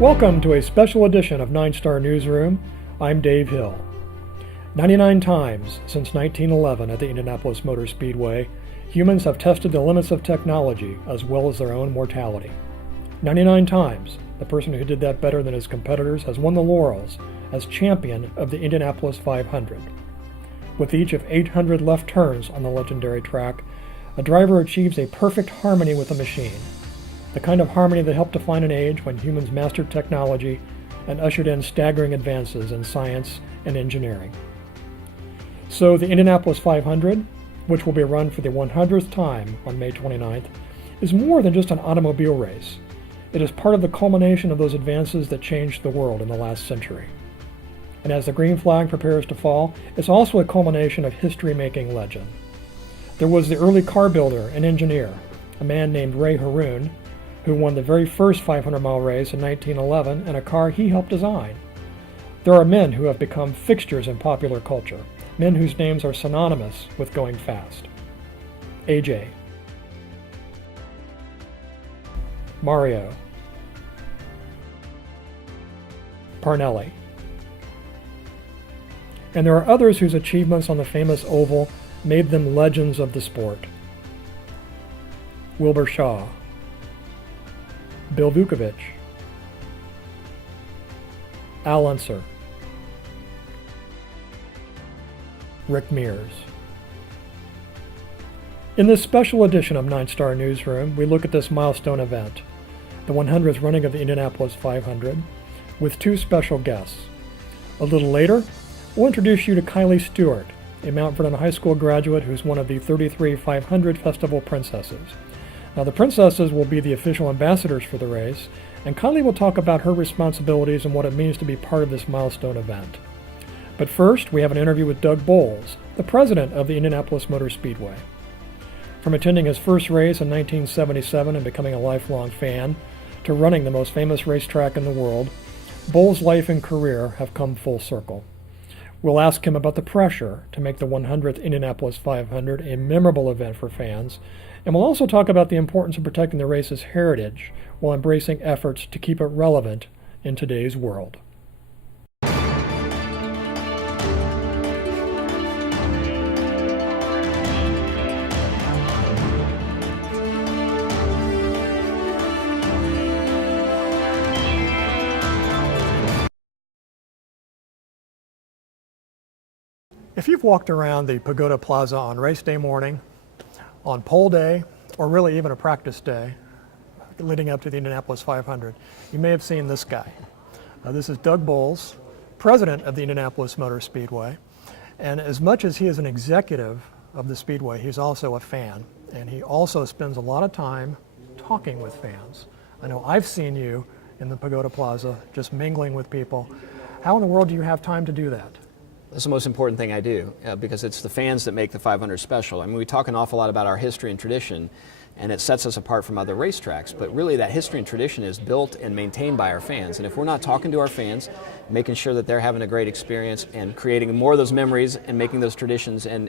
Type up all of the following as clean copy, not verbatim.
Welcome to a special edition of 9-Star Newsroom. I'm Dave Hill. 99 times since 1911 at the Indianapolis Motor Speedway, humans have tested the limits of technology as well as their own mortality. 99 times, the person who did that better than his competitors has won the laurels as champion of the Indianapolis 500. With each of 800 left turns on the legendary track, a driver achieves a perfect harmony with the machine. The kind of harmony that helped define an age when humans mastered technology and ushered in staggering advances in science and engineering. So the Indianapolis 500, which will be run for the 100th time on May 29th, is more than just an automobile race. It is part of the culmination of those advances that changed the world in the last century. And as the green flag prepares to fall, it's also a culmination of history-making legend. There was the early car builder and engineer, a man named Ray Haroon, who won the very first 500-mile race in 1911 in a car he helped design. There are men who have become fixtures in popular culture, men whose names are synonymous with going fast. AJ, Mario, Parnelli. And there are others whose achievements on the famous oval made them legends of the sport. Wilbur Shaw, Bill Vukovich, Al Unser, Rick Mears. In this special edition of 9-Star Newsroom, we look at this milestone event, the 100th running of the Indianapolis 500, with two special guests. A little later, we'll introduce you to Kylie Stewart, a Mount Vernon High School graduate who's one of the 33 500 Festival Princesses. Now, the princesses will be the official ambassadors for the race, and Kylie will talk about her responsibilities and what it means to be part of this milestone event. But first, we have an interview with Doug Boles, the president of the Indianapolis Motor Speedway. From attending his first race in 1977 and becoming a lifelong fan, to running the most famous racetrack in the world, Boles' life and career have come full circle. We'll ask him about the pressure to make the 100th Indianapolis 500 a memorable event for fans, and we'll also talk about the importance of protecting the race's heritage while embracing efforts to keep it relevant in today's world. If you've walked around the Pagoda Plaza on race day morning, on pole day, or really even a practice day leading up to the Indianapolis 500, you may have seen this guy. This is Doug Boles, president of the Indianapolis Motor Speedway. And as much as he is an executive of the Speedway, he's also a fan. And he also spends a lot of time talking with fans. I know I've seen you in the Pagoda Plaza just mingling with people. How in the world do you have time to do that? That's the most important thing I do because it's the fans that make the 500 special. I mean, we talk an awful lot about our history and tradition, and it sets us apart from other racetracks, but really that history and tradition is built and maintained by our fans. And if we're not talking to our fans, making sure that they're having a great experience and creating more of those memories and making those traditions and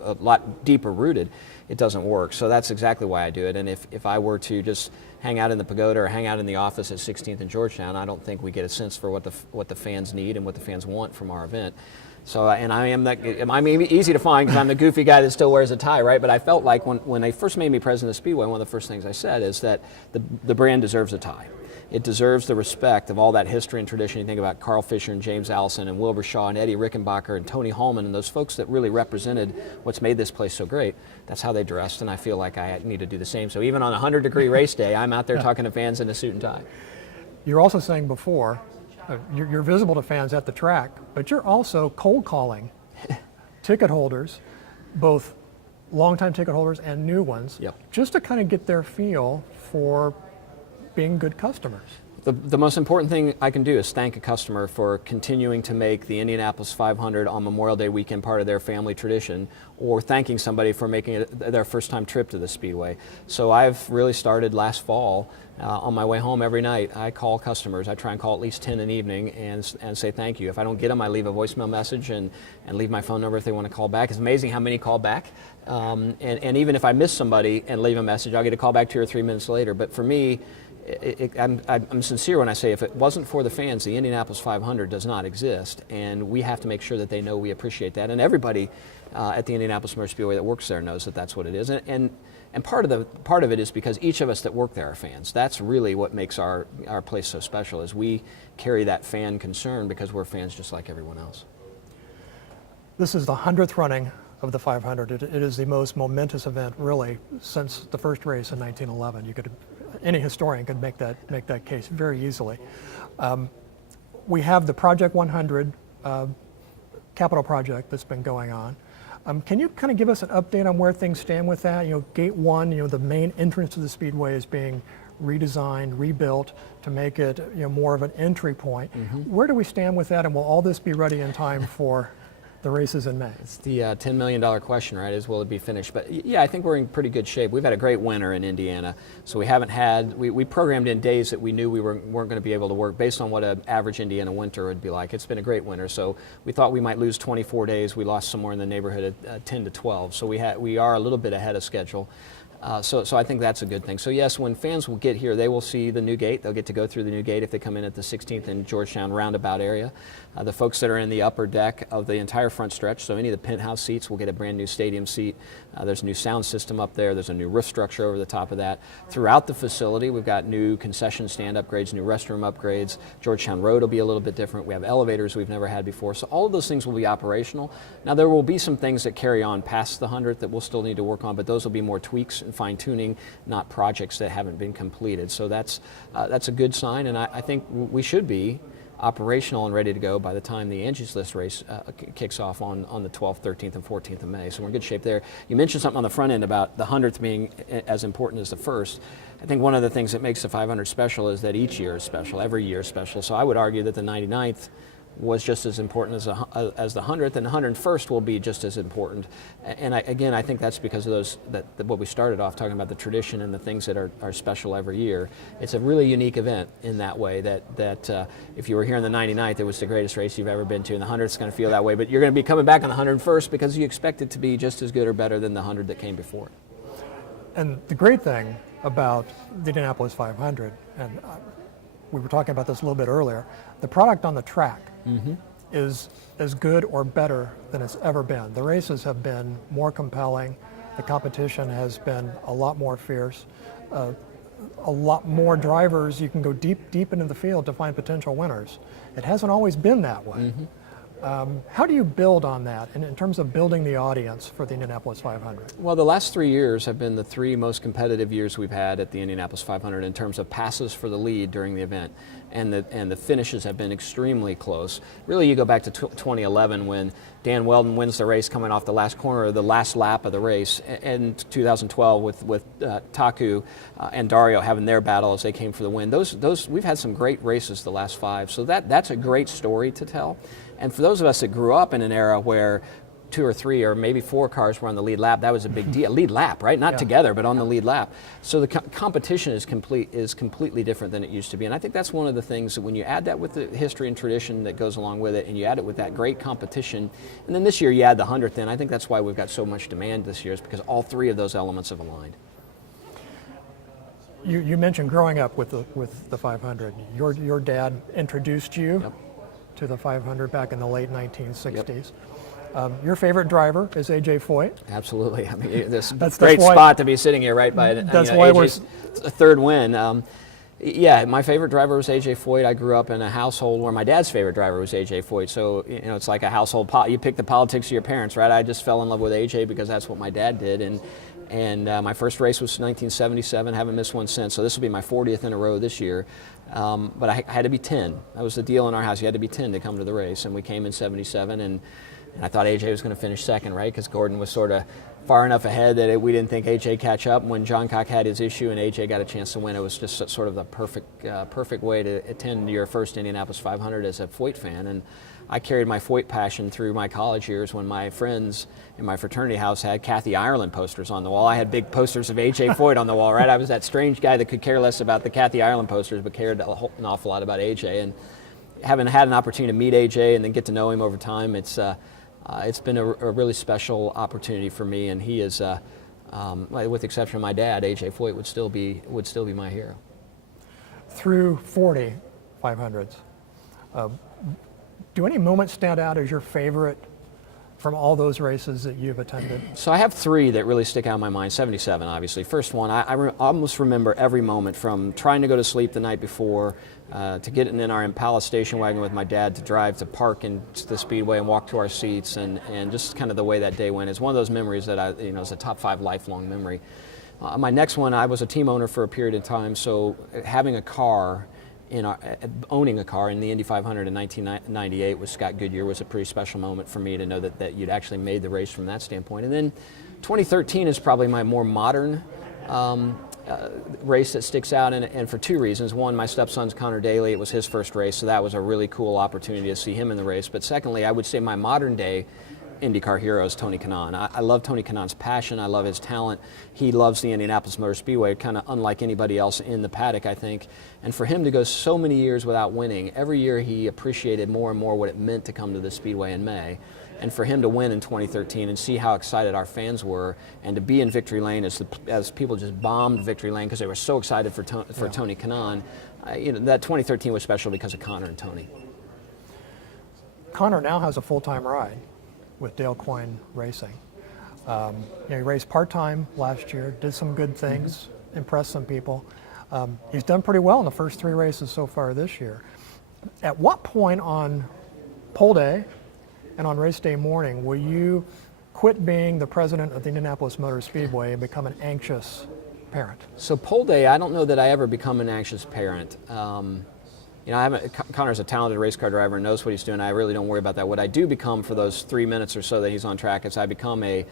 a lot deeper rooted, it doesn't work. So that's exactly why I do it. And if I were to just hang out in the Pagoda or hang out in the office at 16th and Georgetown, I don't think we get a sense for what the fans need and what the fans want from our event. So, and I'm easy to find because I'm the goofy guy that still wears a tie, right? But I felt like when they first made me president of Speedway, one of the first things I said is that the brand deserves a tie. It deserves the respect of all that history and tradition. You think about Carl Fisher and James Allison and Wilbur Shaw and Eddie Rickenbacker and Tony Hallman and those folks that really represented what's made this place so great. That's how they dressed, and I feel like I need to do the same. So even on a 100-degree race day, I'm out there talking to fans in a suit and tie. You're also saying before, you're visible to fans at the track, but you're also cold calling ticket holders, both longtime ticket holders and new ones, just to kind of get their feel for being good customers. The most important thing I can do is thank a customer for continuing to make the Indianapolis 500 on Memorial Day weekend part of their family tradition, or thanking somebody for making it their first time trip to the Speedway. So I've really started last fall. On my way home every night, I call customers. I try and call at least 10 in the evening and say thank you. If I don't get them, I leave a voicemail message and leave my phone number if they want to call back. It's amazing how many call back. And even if I miss somebody and leave a message, I'll get a call back 2 or 3 minutes later. But for me, I'm sincere when I say if it wasn't for the fans, the Indianapolis 500 does not exist, and we have to make sure that they know we appreciate that. And everybody at the Indianapolis Motor Speedway that works there knows that that's what it is. And part of it is because each of us that work there are fans. That's really what makes our place so special, is we carry that fan concern because we're fans just like everyone else. This is the 100th running of the 500. It is the most momentous event, really, since the first race in 1911. Any historian could make that case very easily. We have the Project 100 capital project that's been going on. Can you kind of give us an update on where things stand with that? Gate 1, the main entrance to the Speedway is being redesigned, rebuilt to make it more of an entry point. Mm-hmm. Where do we stand with that, and will all this be ready in time for the races in May? It's the $10 million question, right, is will it be finished? But yeah, I think we're in pretty good shape. We've had a great winter in Indiana, so we programmed in days that we knew we weren't going to be able to work based on what an average Indiana winter would be like. It's been a great winter, so we thought we might lose 24 days. We lost somewhere in the neighborhood of 10 to 12, so we are a little bit ahead of schedule. So I think that's a good thing. So yes, when fans will get here, they will see the new gate. They'll get to go through the new gate if they come in at the 16th and Georgetown roundabout area. The folks that are in the upper deck of the entire front stretch, so any of the penthouse seats will get a brand new stadium seat. There's a new sound system up there. There's a new roof structure over the top of that. Throughout the facility, we've got new concession stand upgrades, new restroom upgrades. Georgetown Road will be a little bit different. We have elevators we've never had before. So all of those things will be operational. Now there will be some things that carry on past the 100th that we'll still need to work on, but those will be more tweaks and fine-tuning, not projects that haven't been completed. So that's a good sign, and I think we should be operational and ready to go by the time the Angie's List race kicks off on the 12th, 13th, and 14th of May. So we're in good shape there. You mentioned something on the front end about the 100th being as important as the first. I think one of the things that makes the 500 special is that each year is special, every year is special. So I would argue that the 99th was just as important as the 100th, and the 101st will be just as important. And I think that's because of those, what we started off talking about, the tradition and the things that are special every year. It's a really unique event in that way that if you were here in the 99th, it was the greatest race you've ever been to, and the 100th is going to feel that way, but you're going to be coming back on the 101st because you expect it to be just as good or better than the 100 that came before. And the great thing about the Indianapolis 500, and we were talking about this a little bit earlier, the product on the track is as good or better than it's ever been. The races have been more compelling. The competition has been a lot more fierce. A lot more drivers. You can go deep into the field to find potential winners. It hasn't always been that way. How do you build on that in terms of building the audience for the Indianapolis 500? Well, the last 3 years have been the 3 most competitive years we've had at the Indianapolis 500 in terms of passes for the lead during the event, and the finishes have been extremely close. Really, you go back to 2011 when Dan Weldon wins the race coming off the last corner of the last lap of the race, and 2012 with Taku and Dario having their battle as they came for the win. Those we've had some great races the last 5, so that's a great story to tell. And for those of us that grew up in an era where 2 or 3 or maybe 4 cars were on the lead lap, that was a big deal. Lead lap, right? Not together, but on the lead lap. So the competition is completely different than it used to be. And I think that's one of the things that when you add that with the history and tradition that goes along with it, and you add it with that great competition, and then this year you add the 100th in, I think that's why we've got so much demand this year, is because all 3 of those elements have aligned. You mentioned growing up with the 500. Your dad introduced you to the 500 back in the late 1960s. Your favorite driver is A.J. Foyt. Absolutely. I mean, this great spot to be sitting here right by that's why AJ's a third win. Yeah, my favorite driver was A.J. Foyt. I grew up in a household where my dad's favorite driver was A.J. Foyt. So, it's like a household, you pick the politics of your parents, right? I just fell in love with A.J. because that's what my dad did. And my first race was 1977, haven't missed one since. So this will be my 40th in a row this year. But I had to be 10. That was the deal in our house. You had to be 10 to come to the race. And we came in 77, and I thought AJ was going to finish second, right? Because Gordon was sort of far enough ahead that we didn't think AJ catch up. When John Cock had his issue and AJ got a chance to win, it was just sort of the perfect way to attend your first Indianapolis 500 as a Foyt fan. And I carried my Foyt passion through my college years when my friends in my fraternity house had Kathy Ireland posters on the wall. I had big posters of A.J. Foyt on the wall, right? I was that strange guy that could care less about the Kathy Ireland posters but cared an awful lot about A.J. And having had an opportunity to meet A.J. and then get to know him over time, it's been a really special opportunity for me, and he is, with the exception of my dad, A.J. Foyt would still be my hero. through 40 500s. Do any moments stand out as your favorite from all those races that you've attended? So I have three that really stick out in my mind. 77, obviously. First one, I almost remember every moment, from trying to go to sleep the night before, to getting in our Impala station wagon with my dad to drive to park into the Speedway and walk to our seats, and just kind of the way that day went. It's one of those memories that is a top 5 lifelong memory. My next one, I was a team owner for a period of time, so having a car, owning a car in the Indy 500 in 1998 with Scott Goodyear was a pretty special moment for me to know that you'd actually made the race from that standpoint. And then 2013 is probably my more modern race that sticks out, and for two reasons. One, my stepson's Connor Daly. It was his first race, so that was a really cool opportunity to see him in the race. But secondly, I would say my modern day IndyCar hero is Tony Kanaan. I love Tony Kanaan's passion. I love his talent. He loves the Indianapolis Motor Speedway, kind of unlike anybody else in the paddock, I think. And for him to go so many years without winning, every year he appreciated more and more what it meant to come to the Speedway in May. And for him to win in 2013 and see how excited our fans were, and to be in Victory Lane as people just bombed Victory Lane because they were so excited for Tony Kanaan, that 2013 was special because of Connor and Tony. Connor now has a full-time ride with Dale Coyne Racing. He raced part-time last year, did some good things, impressed some people. He's done pretty well in the first 3 races so far this year. At what point on pole day and on race day morning will you quit being the president of the Indianapolis Motor Speedway and become an anxious parent? So pole day, I don't know that I ever become an anxious parent. Connor's a talented race car driver and knows what he's doing. I really don't worry about that. What I do become for those 3 minutes or so that he's on track is I become a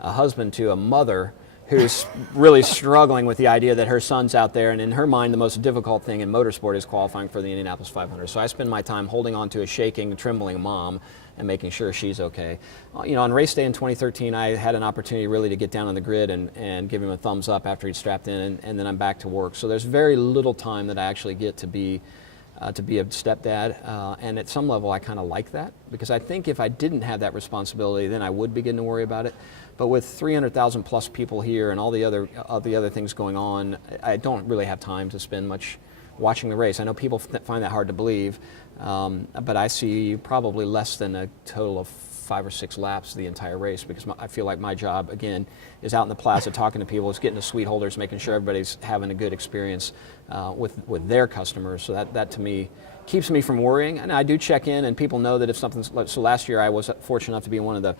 husband to a mother who's really struggling with the idea that her son's out there, and in her mind the most difficult thing in motorsport is qualifying for the Indianapolis 500. So I spend my time holding on to a shaking, trembling mom and making sure she's okay. On race day in 2013, I had an opportunity really to get down on the grid and give him a thumbs up after he'd strapped in, and then I'm back to work. So there's very little time that I actually get to be a stepdad, and at some level I kind of like that, because I think if I didn't have that responsibility, then I would begin to worry about it. But with 300,000 plus people here and all the other things going on, I don't really have time to spend much watching the race. I know people find that hard to believe, but I see probably less than a total of 5 or 6 laps the entire race, because I feel like my job, again, is out in the plaza talking to people, is getting the suite holders, making sure everybody's having a good experience with their customers. So that to me keeps me from worrying. And I do check in, and people know that if something's, so last year I was fortunate enough to be in one of the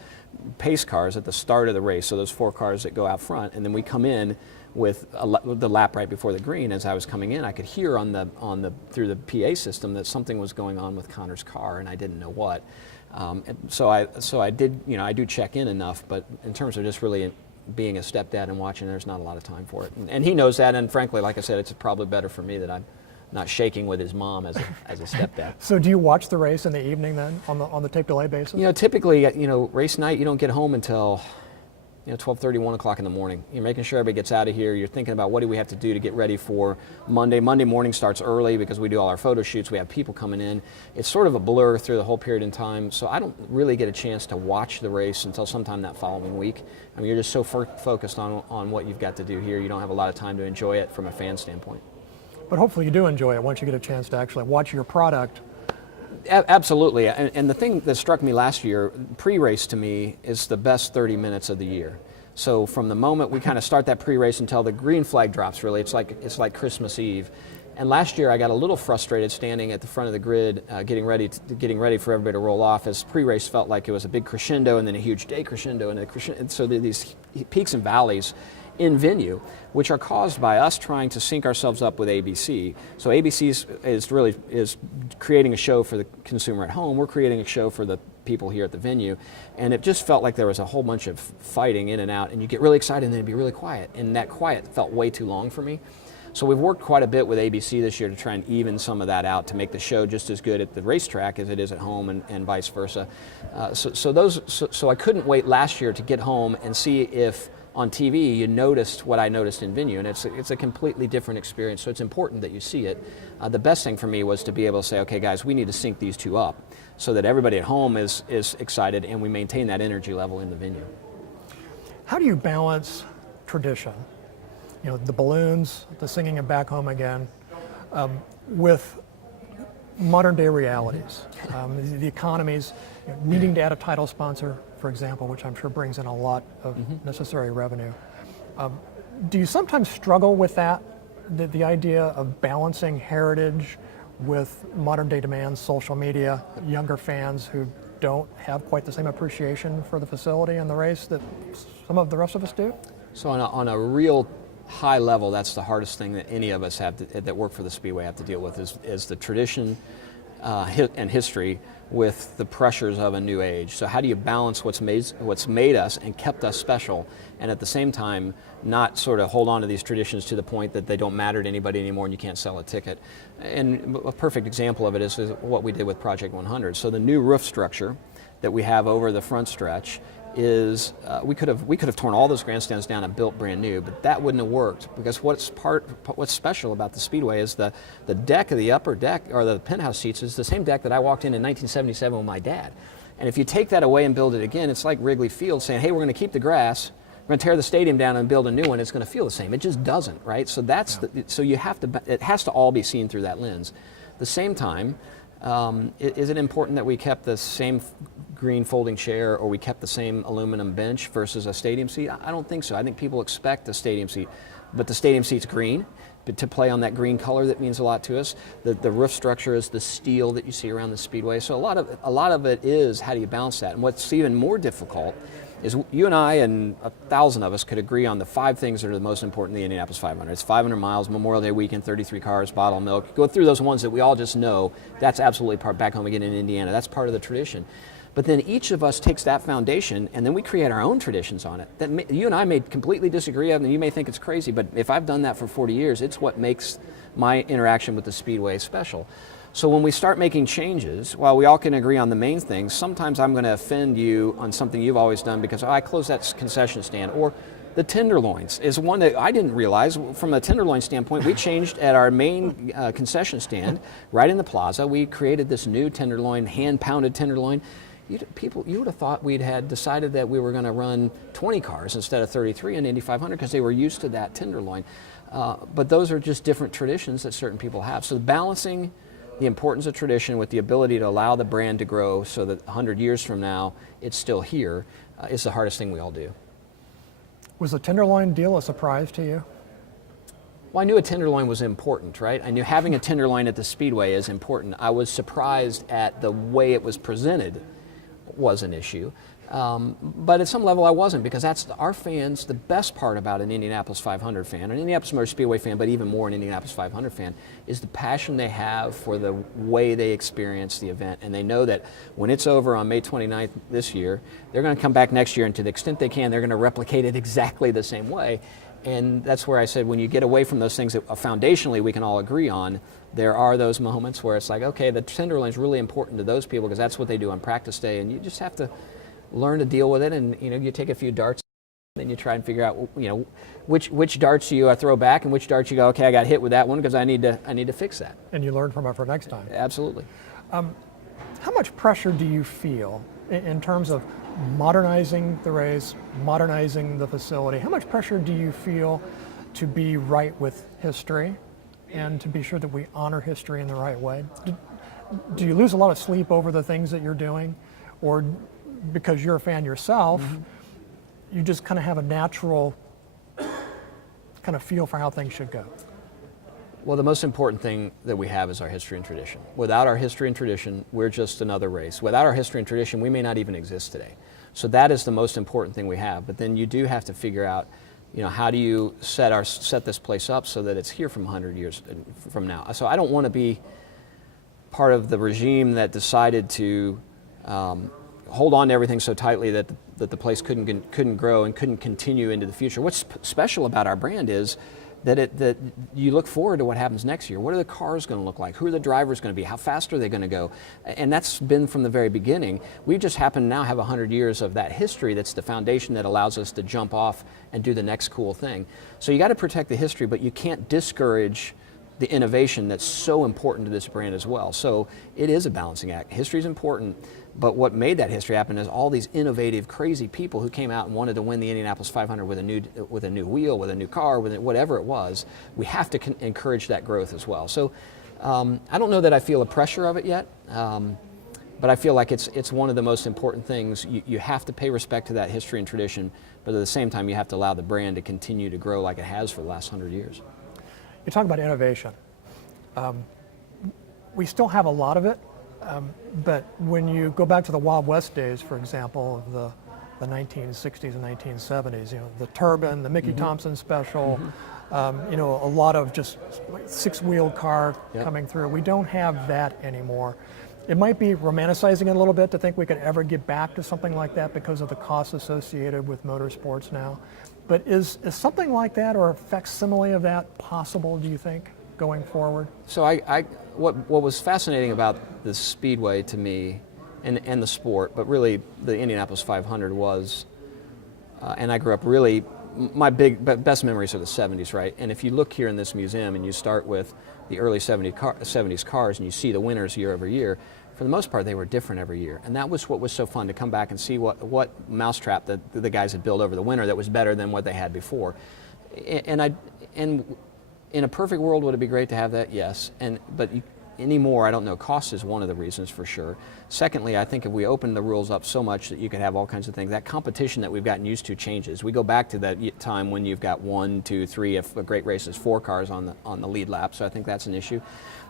pace cars at the start of the race, so those 4 cars that go out front, and then we come in with the lap right before the green. As I was coming in, I could hear through the PA system that something was going on with Connor's car, and I didn't know what. So I did, I do check in enough, but in terms of just really being a stepdad and watching, there's not a lot of time for it. And he knows that, and frankly, like I said, it's probably better for me that I'm not shaking with his mom as a stepdad. So do you watch the race in the evening then, on the tape delay basis? Typically, race night, you don't get home until 12:30, 1 o'clock in the morning. You're making sure everybody gets out of here. You're thinking about what do we have to do to get ready for Monday. Monday morning starts early because we do all our photo shoots. We have people coming in. It's sort of a blur through the whole period in time, so I don't really get a chance to watch the race until sometime that following week. I mean, you're just so focused on what you've got to do here. You don't have a lot of time to enjoy it from a fan standpoint. But hopefully you do enjoy it once you get a chance to actually watch your product. Absolutely, and the thing that struck me last year, pre-race to me is the best 30 minutes of the year. So from the moment we kind of start that pre-race until the green flag drops, really, it's like Christmas Eve. And last year I got a little frustrated standing at the front of the grid, getting ready for everybody to roll off, as pre-race felt like it was a big crescendo and then a huge decrescendo, and so these peaks and valleys in venue, which are caused by us trying to sync ourselves up with ABC. So ABC is creating a show for the consumer at home. We're creating a show for the people here at the venue, and it just felt like there was a whole bunch of fighting in and out, and you get really excited and then it'd be really quiet, and that quiet felt way too long for me. So we've worked quite a bit with ABC this year to try and even some of that out, to make the show just as good at the racetrack as it is at home, and vice versa. So I couldn't wait last year to get home and see if on TV you noticed what I noticed in venue, and it's a completely different experience, so it's important that you see it. The best thing for me was to be able to say, okay guys, we need to sync these two up so that everybody at home is excited and we maintain that energy level in the venue. How do you balance tradition? The balloons, the singing of Back Home Again, with modern day realities, the economies, needing to add a title sponsor, for example, which I'm sure brings in a lot of necessary revenue. Do you sometimes struggle with that, the idea of balancing heritage with modern day demands, social media, younger fans who don't have quite the same appreciation for the facility and the race that some of the rest of us do? So on a real high level, that's the hardest thing that any of us have that work for the Speedway have to deal with is the tradition and history with the pressures of a new age. So how do you balance what's made us and kept us special, and at the same time not sort of hold on to these traditions to the point that they don't matter to anybody anymore and you can't sell a ticket? And a perfect example of it is what we did with Project 100. So the new roof structure that we have over the front stretch is we could have torn all those grandstands down and built brand new, but that wouldn't have worked, because what's special about the Speedway is the deck of the upper deck, or the penthouse seats, is the same deck that I walked in 1977 with my dad. And if you take that away and build it again, it's like Wrigley Field saying, hey, we're going to keep the grass, we're going to tear the stadium down and build a new one. It's going to feel the same. It just doesn't, right? So so you have to, it has to all be seen through that lens. At the same time, is it important that we kept the same green folding chair, or we kept the same aluminum bench versus a stadium seat? I don't think so. I think people expect a stadium seat, but the stadium seat's green. But to play on that green color, that means a lot to us. The roof structure is the steel that you see around the Speedway. So a lot of it is, how do you balance that? And what's even more difficult is you and I and 1,000 of us could agree on the 5 things that are the most important in the Indianapolis 500. It's 500 miles, Memorial Day weekend, 33 cars, bottled milk. Go through those ones that we all just know. That's absolutely part, back home again in Indiana. That's part of the tradition. But then each of us takes that foundation and then we create our own traditions on it that you and I may completely disagree on, and you may think it's crazy, but if I've done that for 40 years, it's what makes my interaction with the Speedway special. So when we start making changes, while we all can agree on the main things, sometimes I'm going to offend you on something you've always done because I closed that concession stand. Or the tenderloins is one that I didn't realize. From a tenderloin standpoint, we changed at our main concession stand right in the plaza. We created this new tenderloin, hand-pounded tenderloin. You would have thought we'd had decided that we were going to run 20 cars instead of 33 in Indy 500 because they were used to that tenderloin. But those are just different traditions that certain people have. So balancing the importance of tradition with the ability to allow the brand to grow so that 100 years from now it's still here is the hardest thing we all do. Was the tenderloin deal a surprise to you? Well, I knew a tenderloin was important, right? I knew having a tenderloin at the Speedway is important. I was surprised at the way it was presented was an issue. But at some level I wasn't, because that's our fans. The best part about an Indianapolis 500 fan, an Indianapolis Motor Speedway fan, but even more an Indianapolis 500 fan, is the passion they have for the way they experience the event. And they know that when it's over on May 29th this year, they're going to come back next year, and to the extent they can, they're going to replicate it exactly the same way. And that's where I said, when you get away from those things that foundationally we can all agree on, there are those moments where it's like, okay, the tenderloin is really important to those people because that's what they do on practice day, and you just have to learn to deal with it. And you take a few darts, and then you try and figure out which darts you throw back and which darts you go, okay, I got hit with that one because I need to fix that. And you learn from it for next time. Absolutely. How much pressure do you feel in terms of modernizing the race, modernizing the facility? How much pressure do you feel to be right with history and to be sure that we honor history in the right way? Do you lose a lot of sleep over the things that you're doing, or because you're a fan yourself, you just kind of have a natural kind of feel for how things should go? Well, the most important thing that we have is our history and tradition. Without our history and tradition, we're just another race. Without our history and tradition, we may not even exist today. So that is the most important thing we have. But then you do have to figure out, how do you set this place up so that it's here from 100 years from now? So I don't want to be part of the regime that decided to hold on to everything so tightly that the place couldn't grow and couldn't continue into the future. What's special about our brand is that you look forward to what happens next year. What are the cars going to look like? Who are the drivers going to be? How fast are they going to go? And that's been from the very beginning. We just happen to now have 100 years of that history that's the foundation that allows us to jump off and do the next cool thing. So you got to protect the history, but you can't discourage the innovation that's so important to this brand as well. So it is a balancing act. History is important, But what made that history happen is all these innovative, crazy people who came out and wanted to win the Indianapolis 500 with a new wheel, with a new car, with whatever it was. We have to encourage that growth as well. So I don't know that I feel a pressure of it yet, but I feel like it's one of the most important things. You have to pay respect to that history and tradition, but at the same time, you have to allow the brand to continue to grow like it has for the last 100 years. You talk about innovation. We still have a lot of it. But when you go back to the Wild West days, for example, of the 1960s and 1970s, the turbine, the Mickey Thompson special, a lot of just six-wheeled car coming through. We don't have that anymore. It might be romanticizing it a little bit to think we could ever get back to something like that because of the costs associated with motorsports now. But is something like that or a facsimile of that possible, do you think, going forward? So what was fascinating about the Speedway to me, and the sport, but really the Indianapolis 500 was, and I grew up really, my best memories are the 70s, right? And if you look here in this museum and you start with the early 70s cars and you see the winners year over year, for the most part they were different every year. And that was what was so fun, to come back and see what mousetrap the guys had built over the winter that was better than what they had before. And in a perfect world, would it be great to have that? Yes. But anymore, I don't know. Cost is one of the reasons for sure. Secondly, I think if we open the rules up so much that you could have all kinds of things, that competition that we've gotten used to changes. We go back to that time when you've got 1, 2, 3, if a great race is 4 cars on the lead lap. So I think that's an issue.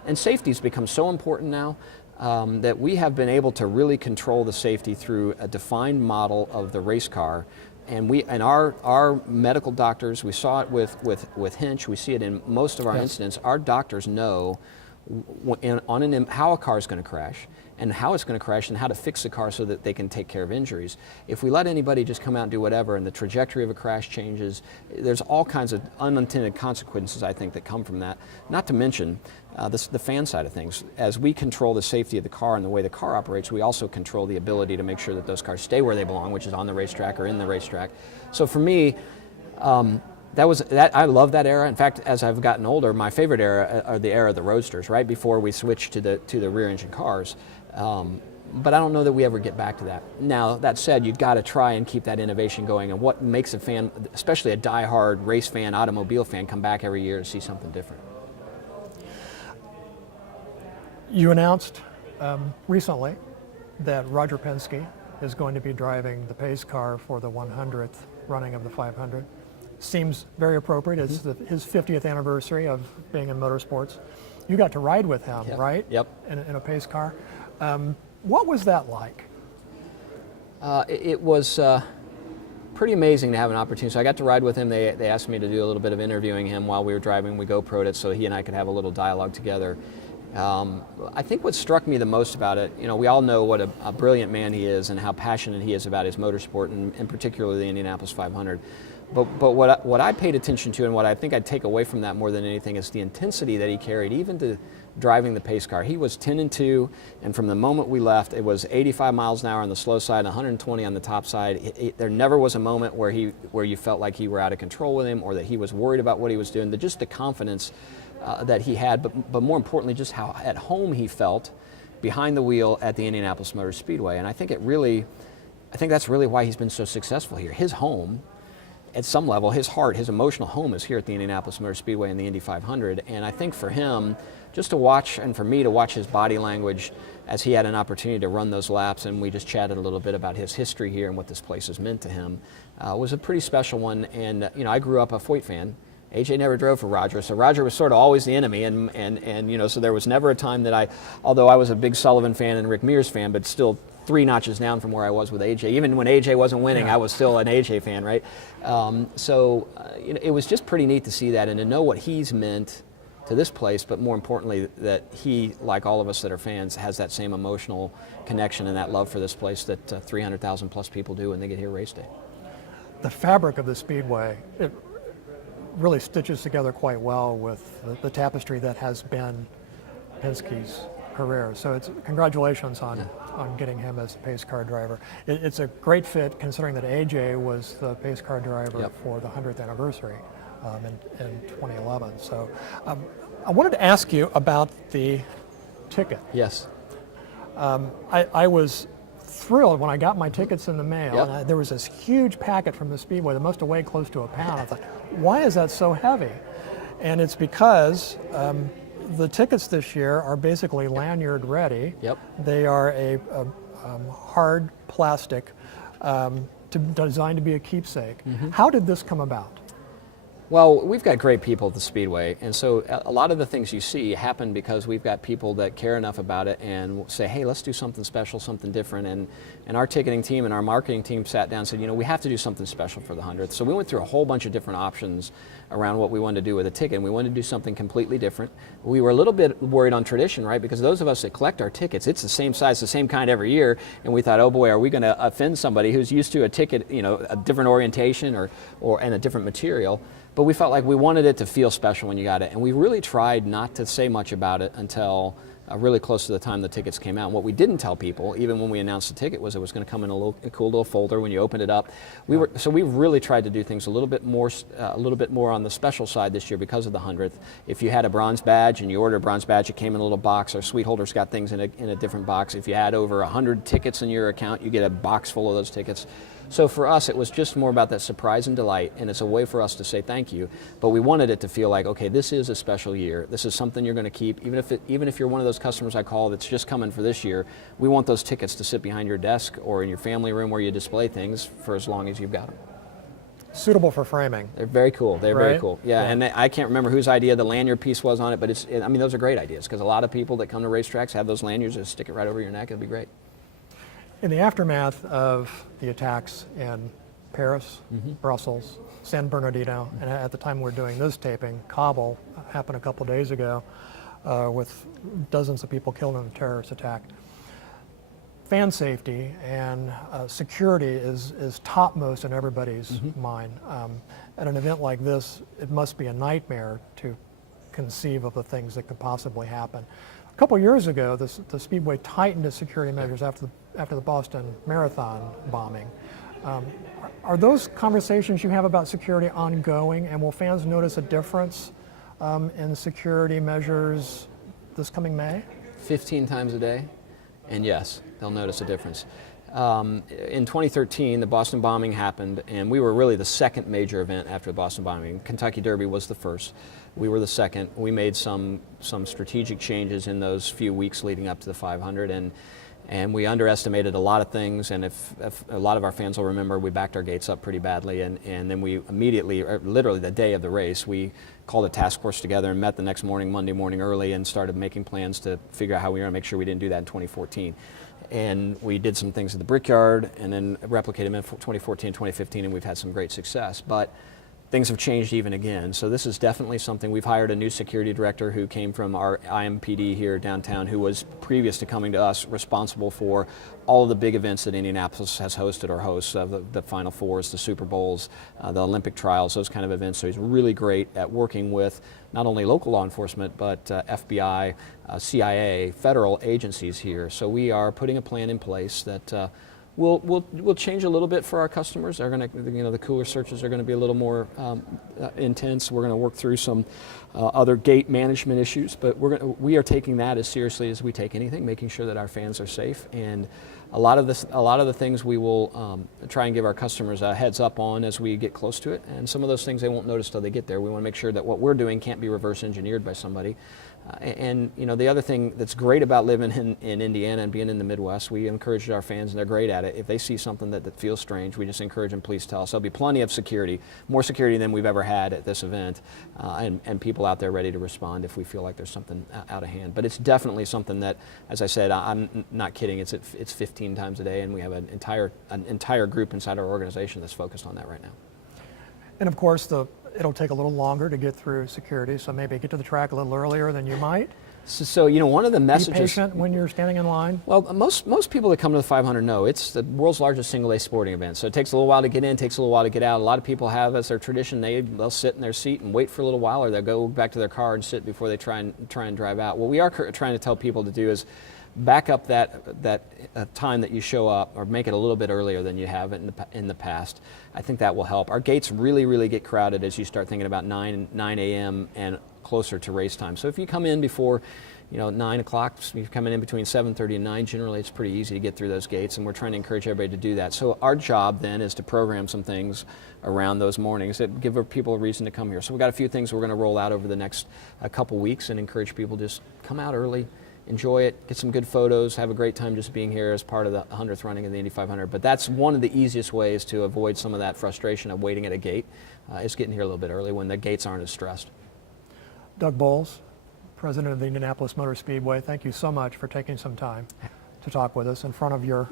And safety's become so important now that we have been able to really control the safety through a defined model of the race car. And our medical doctors, we saw it with Hinch, we see it in most of our incidents. Our doctors know how a car is going to crash and how it's going to crash and how to fix the car so that they can take care of injuries. If we let anybody just come out and do whatever and the trajectory of a crash changes, there's all kinds of unintended consequences, I think, that come from that. Not to mention the fan side of things. As we control the safety of the car and the way the car operates, we also control the ability to make sure that those cars stay where they belong, which is on the racetrack or in the racetrack. So for me, I love that era. In fact, as I've gotten older, my favorite era are the era of the roadsters, right before we switched to the rear engine cars. But I don't know that we ever get back to that. Now, that said, you've got to try and keep that innovation going, and what makes a fan, especially a die-hard race fan, automobile fan, come back every year to see something different. You announced recently that Roger Penske is going to be driving the pace car for the 100th running of the 500. Seems very appropriate. It's his 50th anniversary of being in motorsports. You got to ride with him, right? Yep. In a pace car. What was that like? It was pretty amazing to have an opportunity. So I got to ride with him. They asked me to do a little bit of interviewing him while we were driving. We GoPro'd it so he and I could have a little dialogue together. I think what struck me the most about it, we all know what a brilliant man he is and how passionate he is about his motorsport, and particularly the Indianapolis 500. But what I paid attention to, and what I think I'd take away from that more than anything, is the intensity that he carried, even to driving the pace car. He was 10-2, and from the moment we left, it was 85 miles an hour on the slow side, 120 on the top side. There never was a moment where you felt like you were out of control with him, or that he was worried about what he was doing. Just the confidence that he had, but more importantly, just how at home he felt behind the wheel at the Indianapolis Motor Speedway. And I think that's really why he's been so successful here. His home, at some level, his heart, his emotional home is here at the Indianapolis Motor Speedway and the Indy 500. And I think for him, just to watch, and for me to watch his body language as he had an opportunity to run those laps, and we just chatted a little bit about his history here and what this place has meant to him, was a pretty special one. And I grew up a Foyt fan. AJ never drove for Roger, so Roger was sort of always the enemy, and so there was never a time that although I was a big Sullivan fan and Rick Mears fan, but still 3 notches down from where I was with AJ. Even when AJ wasn't winning, I was still an AJ fan, right? It was just pretty neat to see that and to know what he's meant to this place, but more importantly, that he, like all of us that are fans, has that same emotional connection and that love for this place that 300,000 plus people do when they get here race day. The fabric of the Speedway, it really stitches together quite well with the tapestry that has been Penske's career. So congratulations on getting him as a pace car driver. It's a great fit considering that AJ was the pace car driver for the 100th anniversary in 2011. So I wanted to ask you about the ticket. Yes. I was thrilled when I got my tickets in the mail. Yep. And there was this huge packet from the Speedway that must have weighed close to a pound. I thought, why is that so heavy? And it's because the tickets this year are basically lanyard ready. Yep. They are a hard plastic designed to be a keepsake. How did this come about? Well, we've got great people at the Speedway, and so a lot of the things you see happen because we've got people that care enough about it and say, hey, let's do something special, something different. And our ticketing team and our marketing team sat down and said, you know, we have to do something special for the 100th. So we went through a whole bunch of different options around what we wanted to do with a ticket, and we wanted to do something completely different. We were a little bit worried on tradition, right, because those of us that collect our tickets, it's the same size, the same kind every year, and we thought, oh boy, are we going to offend somebody who's used to a ticket, you know, a different orientation and a different material. But we felt like we wanted it to feel special when you got it, and we really tried not to say much about it until really close to the time the tickets came out. And what we didn't tell people, even when we announced the ticket, was it was going to come in a cool little folder when you opened it up. So we really tried to do things a little bit more on the special side this year because of the 100th. If you had a bronze badge and you ordered a bronze badge, it came in a little box. Our suite holders got things in a different box. If you had over 100 tickets in your account, you get a box full of those tickets. So for us, it was just more about that surprise and delight, and it's a way for us to say thank you. But we wanted it to feel like, okay, this is a special year. This is something you're going to keep, even if you're one of those customers I call that's just coming for this year. We want those tickets to sit behind your desk or in your family room where you display things for as long as you've got them. Suitable for framing. They're very cool. They're right? very cool. Yeah, and I can't remember whose idea the lanyard piece was on it, but I mean, those are great ideas because a lot of people that come to racetracks have those lanyards that stick it right over your neck. It'll be great. In the aftermath of the attacks in Paris, Brussels, San Bernardino, and at the time we're doing this taping, Kabul happened a couple days ago with dozens of people killed in a terrorist attack. Fan safety and security is topmost in everybody's mind. At an event like this, it must be a nightmare to conceive of the things that could possibly happen. A couple years ago, the Speedway tightened its security measures after the Boston Marathon bombing. Are those conversations you have about security ongoing, and will fans notice a difference in security measures this coming May? 15 times a day, and yes, they'll notice a difference. In 2013, the Boston bombing happened, and we were really the second major event after the Boston bombing. Kentucky Derby was the first. We were the second. We made some strategic changes in those few weeks leading up to the 500, and we underestimated a lot of things. And if a lot of our fans will remember, we backed our gates up pretty badly, and then we immediately, literally the day of the race, we called a task force together and met the next morning, Monday morning early, and started making plans to figure out how we were going to make sure we didn't do that in 2014. And we did some things at the Brickyard and then replicated them in 2014 and 2015, and we've had some great success. But things have changed even again. So this is definitely something. We've hired a new security director who came from our IMPD here downtown, who was previous to coming to us responsible for all of the big events that Indianapolis has hosted or hosts, the Final Fours, the Super Bowls, the Olympic trials, those kind of events. So he's really great at working with not only local law enforcement, but FBI, CIA, federal agencies here. So we are putting a plan in place that We'll change a little bit for our customers. They're going to, the cooler searches are going to be a little more intense. We're going to work through some other gate management issues, but we are taking that as seriously as we take anything, making sure that our fans are safe. And a lot of the things we will try and give our customers a heads up on as we get close to it. And some of those things they won't notice till they get there. We want to make sure that what we're doing can't be reverse engineered by somebody. And the other thing that's great about living in Indiana and being in the Midwest, we encourage our fans, and they're great at it. If they see something that feels strange, we just encourage them, please tell us. There'll be plenty of security, more security than we've ever had at this event, and people out there ready to respond if we feel like there's something out of hand. But it's definitely something that, as I said, I'm not kidding, it's 15 times a day, and we have an entire group inside our organization that's focused on that right now. And of course, it'll take a little longer to get through security, so maybe get to the track a little earlier than you might. So one of the messages. Be patient when you're standing in line. Well, most people that come to the 500 know it's the world's largest single-day sporting event. So it takes a little while to get in, takes a little while to get out. A lot of people have as their tradition they'll sit in their seat and wait for a little while, or they'll go back to their car and sit before they try and drive out. What we are trying to tell people to do is back up that time that you show up, or make it a little bit earlier than you have in the past. I think that will help. Our gates really get crowded as you start thinking about 9 a.m. and closer to race time. So if you come in before 9 o'clock, so you're coming in between 7:30 and 9, generally it's pretty easy to get through those gates, and we're trying to encourage everybody to do that. So our job then is to program some things around those mornings that give people a reason to come here. So we've got a few things we're going to roll out over the next couple weeks and encourage people to just come out early, enjoy it, get some good photos, have a great time just being here as part of the 100th running of the Indy 500. But that's one of the easiest ways to avoid some of that frustration of waiting at a gate, is getting here a little bit early when the gates aren't as stressed. Doug Bowles, President of the Indianapolis Motor Speedway, thank you so much for taking some time to talk with us in front of your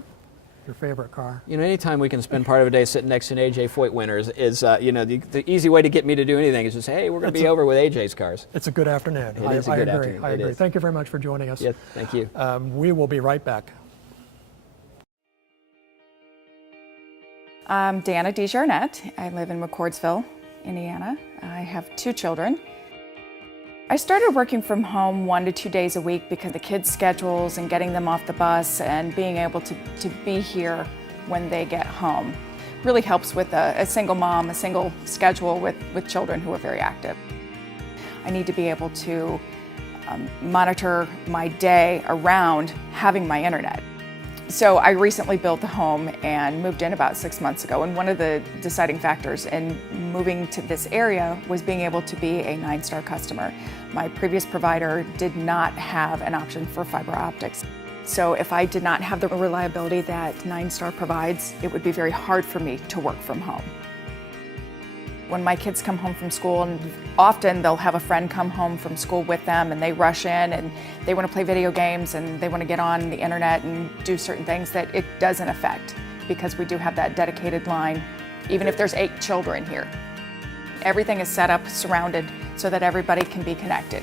favorite car. Anytime we can spend part of a day sitting next to an AJ Foyt winner is the easy way to get me to do anything is just, hey, we're going to be over with AJ's cars. It's a good afternoon. It is a good afternoon. I agree. Thank you very much for joining us. Yeah, thank you. We will be right back. I'm Dana DeJarnette. I live in McCordsville, Indiana. I have 2 children. I started working from home 1 to 2 days a week because the kids' schedules and getting them off the bus and being able to be here when they get home really helps with a single mom, a single schedule with children who are very active. I need to be able to monitor my day around having my internet. So I recently built a home and moved in about 6 months ago, and one of the deciding factors in moving to this area was being able to be a 9-star customer. My previous provider did not have an option for fiber optics. So if I did not have the reliability that 9-star provides, it would be very hard for me to work from home. When my kids come home from school, and often they'll have a friend come home from school with them and they rush in and they want to play video games and they want to get on the internet and do certain things that it doesn't affect because we do have that dedicated line, even if there's 8 children here. Everything is set up, surrounded, so that everybody can be connected.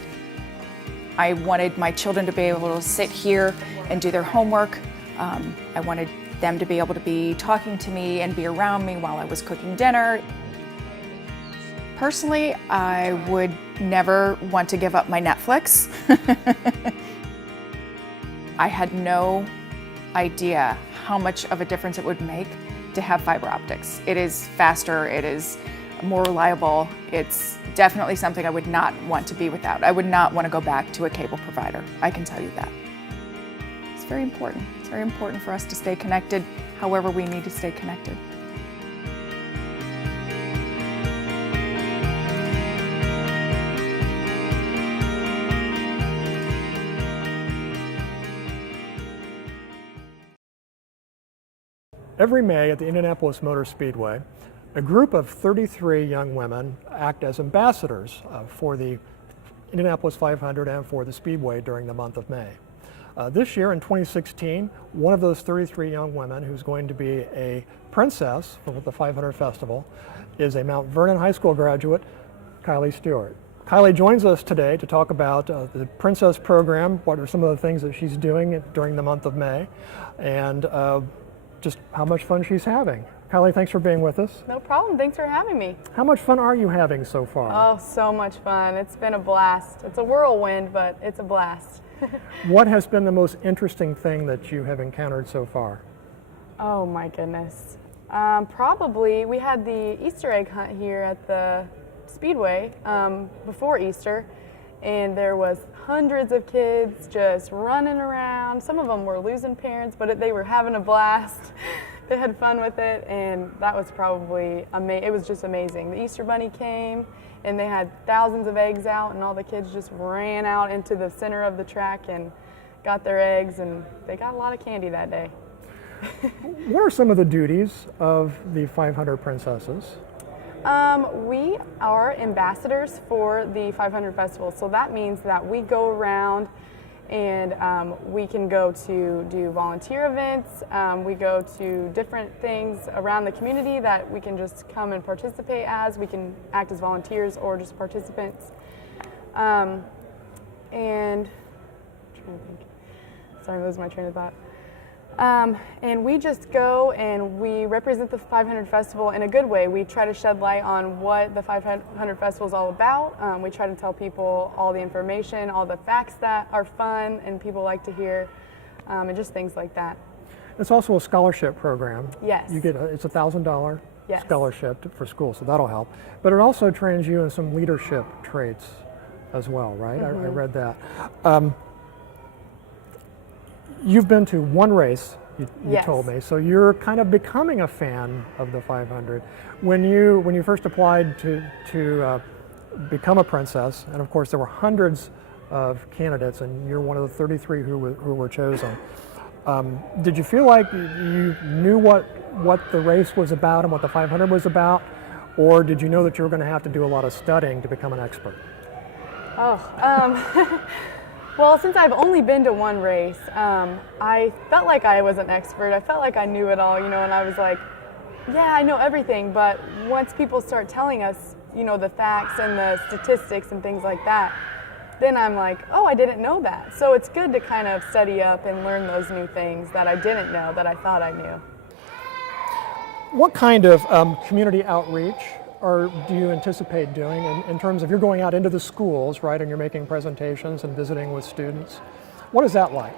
I wanted my children to be able to sit here and do their homework. I wanted them to be able to be talking to me and be around me while I was cooking dinner. Personally, I would never want to give up my Netflix. I had no idea how much of a difference it would make to have fiber optics. It is faster, it is more reliable. It's definitely something I would not want to be without. I would not want to go back to a cable provider, I can tell you that. It's very important. It's very important for us to stay connected however we need to stay connected. Every May at the Indianapolis Motor Speedway, a group of 33 young women act as ambassadors for the Indianapolis 500 and for the Speedway during the month of May. This year in 2016, one of those 33 young women who's going to be a princess for the 500 Festival is a Mount Vernon High School graduate, Kylie Stewart. Kylie joins us today to talk about the Princess program, what are some of the things that she's doing during the month of May, and just how much fun she's having. Kylie, thanks for being with us. No problem. Thanks for having me. How much fun are you having so far? Oh, so much fun. It's been a blast. It's a whirlwind, but it's a blast. What has been the most interesting thing that you have encountered so far? Oh my goodness. Probably we had the Easter egg hunt here at the Speedway before Easter, and there was hundreds of kids just running around. Some of them were losing parents, but they were having a blast. They had fun with it, and that was probably amazing. It was just amazing. The Easter Bunny came, and they had thousands of eggs out, and all the kids just ran out into the center of the track and got their eggs, and they got a lot of candy that day. What are some of the duties of the 500 Princesses? We are ambassadors for the 500 Festival, so that means that we go around and we can go to do volunteer events. We go to different things around the community that we can just come and participate as. We can act as volunteers or just participants. And I'm trying to think. Sorry, losing my train of thought. And we just go and we represent the 500 Festival in a good way. We try to shed light on what the 500 Festival is all about. We try to tell people all the information, all the facts that are fun and people like to hear, and just things like that. It's also a scholarship program. Yes. You get it's $1,000 Yes. scholarship for school, so that'll help. But it also trains you in some leadership traits as well, right? Mm-hmm. I read that. You've been to one race, you Yes. told me, so you're kind of becoming a fan of the 500. When you first applied to become a princess, and of course there were hundreds of candidates, and you're one of the 33 who were chosen. Did you feel like you knew what the race was about and what the 500 was about, or did you know that you were going to have to do a lot of studying to become an expert? Well, since I've only been to one race, I felt like I was an expert. I felt like I knew it all, and I was like, yeah, I know everything. But once people start telling us, the facts and the statistics and things like that, then I'm like, oh, I didn't know that. So it's good to kind of study up and learn those new things that I didn't know that I thought I knew. What kind of community outreach do you anticipate doing in terms of you're going out into the schools, right, and you're making presentations and visiting with students? What is that like?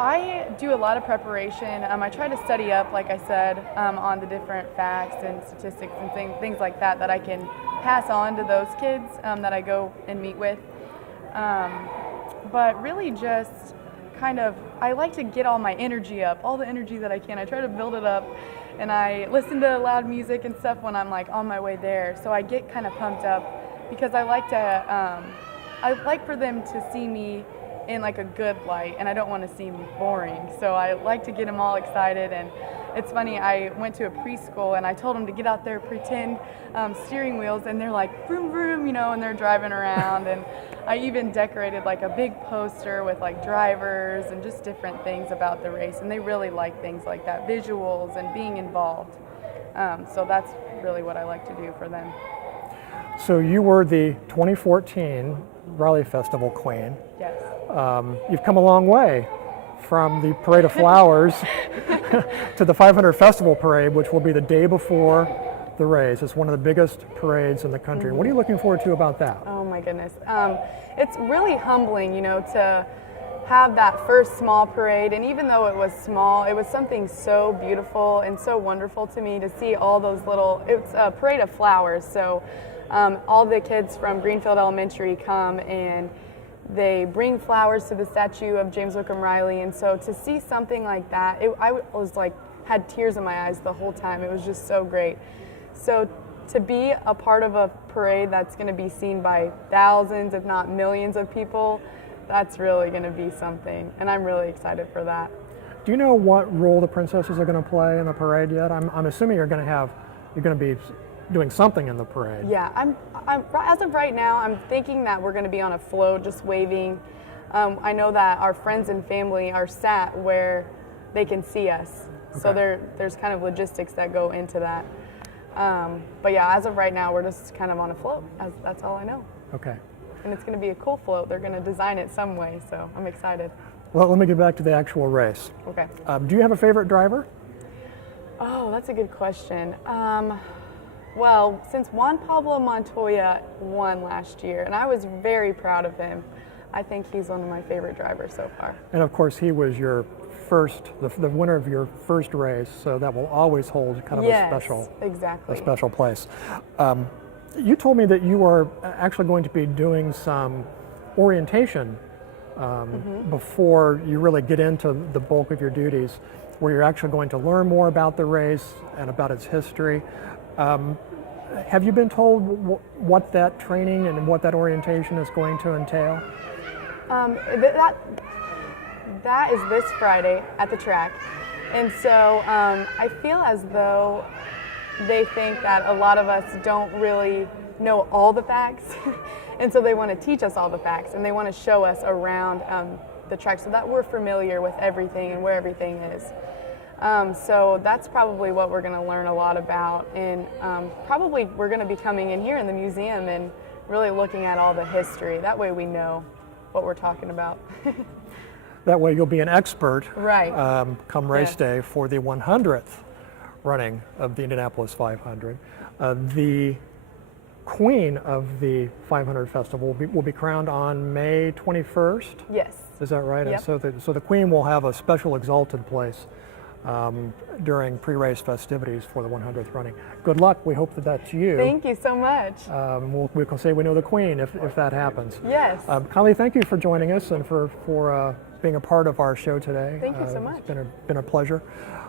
I do a lot of preparation. I try to study up, like I said, on the different facts and statistics and things like that I can pass on to those kids that I go and meet with. But really just I like to get all my energy up, all the energy that I can. I try to build it up, and I listen to loud music and stuff when I'm like on my way there. So I get kind of pumped up because I like for them to see me in like a good light, and I don't want to seem boring. So I like to get them all excited. And it's funny, I went to a preschool and I told them to get out there, pretend steering wheels, and they're like vroom vroom, and they're driving around. And I even decorated like a big poster with like drivers and just different things about the race, and they really like things like that, visuals and being involved. So that's really what I like to do for them. So you were the 2014 Raleigh Festival Queen. Yes. You've come a long way from the Parade of Flowers to the 500 Festival Parade, which will be the day before the race. It's one of the biggest parades in the country. What are you looking forward to about that? Oh my goodness. It's really humbling, to have that first small parade. And even though it was small, it was something so beautiful and so wonderful to me to see all those it's a parade of flowers. So all the kids from Greenfield Elementary come and they bring flowers to the statue of James Whitcomb Riley. And so to see something like that, I was like, had tears in my eyes the whole time. It was just so great. So to be a part of a parade that's going to be seen by thousands, if not millions of people, that's really going to be something. And I'm really excited for that. Do you know what role the princesses are going to play in the parade yet? I'm assuming you're going to be doing something in the parade. Yeah, I'm as of right now, I'm thinking that we're going to be on a float, just waving. I know that our friends and family are sat where they can see us. Okay. So there's kind of logistics that go into that. But yeah, as of right now, we're just kind of on a float. That's all I know. Okay. And it's going to be a cool float. They're going to design it some way, so I'm excited. Well, let me get back to the actual race. Okay. Do you have a favorite driver? Oh, that's a good question. Well, since Juan Pablo Montoya won last year, and I was very proud of him, I think he's one of my favorite drivers so far. And of course, he was your the winner of your first race, so that will always hold kind of a special place. You told me that you are actually going to be doing some orientation before you really get into the bulk of your duties, where you're actually going to learn more about the race and about its history. Have you been told what that training and what that orientation is going to entail? That is this Friday at the track. And so I feel as though they think that a lot of us don't really know all the facts. And so they want to teach us all the facts, and they want to show us around the track so that we're familiar with everything and where everything is. So that's probably what we're going to learn a lot about. And probably we're going to be coming in here in the museum and really looking at all the history. That way we know what we're talking about. That way you'll be an expert right. Come race day for the 100th running of the Indianapolis 500. The queen of the 500 festival will be crowned on May 21st. Yes. Is that right? Yep. And so the queen will have a special exalted place during pre-race festivities for the 100th running. Good luck. We hope that that's you. Thank you so much. We can say we know the Queen if that happens. Yes. Kylie, thank you for joining us and for being a part of our show today. Thank you so much. It's been a pleasure.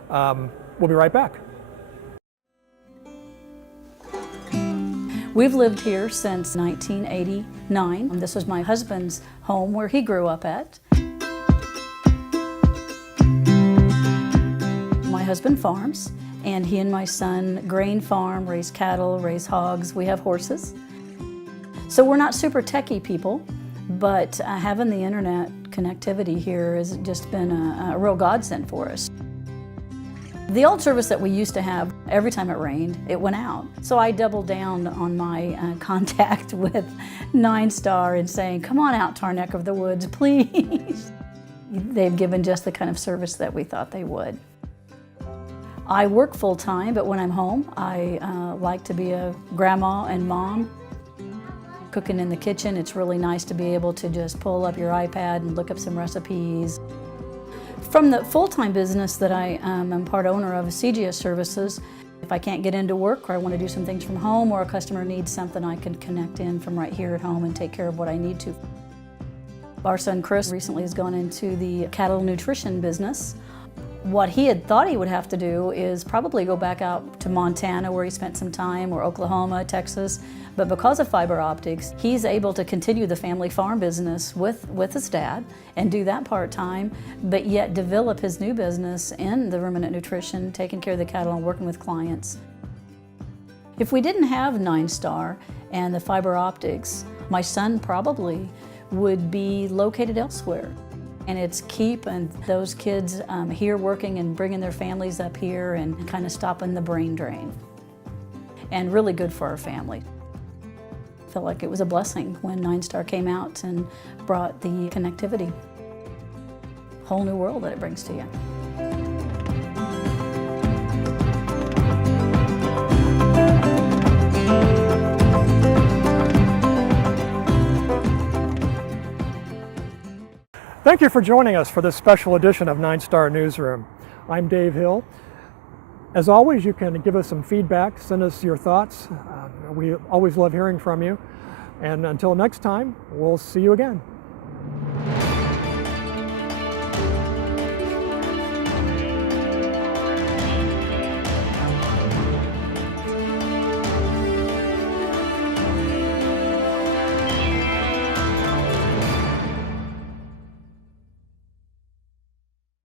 We'll be right back. We've lived here since 1989. This was my husband's home where he grew up at. My husband farms, and he and my son grain farm, raise cattle, raise hogs. We have horses. So we're not super techie people, but having the internet connectivity here has just been a real godsend for us. The old service that we used to have, every time it rained, it went out. So I doubled down on my contact with 9-Star and saying, come on out to our neck of the woods, please. They've given just the kind of service that we thought they would. I work full-time, but when I'm home, I like to be a grandma and mom. Cooking in the kitchen, it's really nice to be able to just pull up your iPad and look up some recipes. From the full-time business that I am part owner of, CGS Services, if I can't get into work or I want to do some things from home or a customer needs something, I can connect in from right here at home and take care of what I need to. Our son Chris recently has gone into the cattle nutrition business. What he had thought he would have to do is probably go back out to Montana where he spent some time, or Oklahoma, Texas, but because of fiber optics, he's able to continue the family farm business with his dad and do that part-time, but yet develop his new business in the ruminant nutrition, taking care of the cattle and working with clients. If we didn't have 9-Star and the fiber optics, my son probably would be located elsewhere. And it's keeping those kids here working and bringing their families up here and kind of stopping the brain drain. And really good for our family. I felt like it was a blessing when 9-Star came out and brought the connectivity. Whole new world that it brings to you. Thank you for joining us for this special edition of 9-Star Newsroom. I'm Dave Hill. As always, you can give us some feedback, send us your thoughts. We always love hearing from you. And until next time, we'll see you again.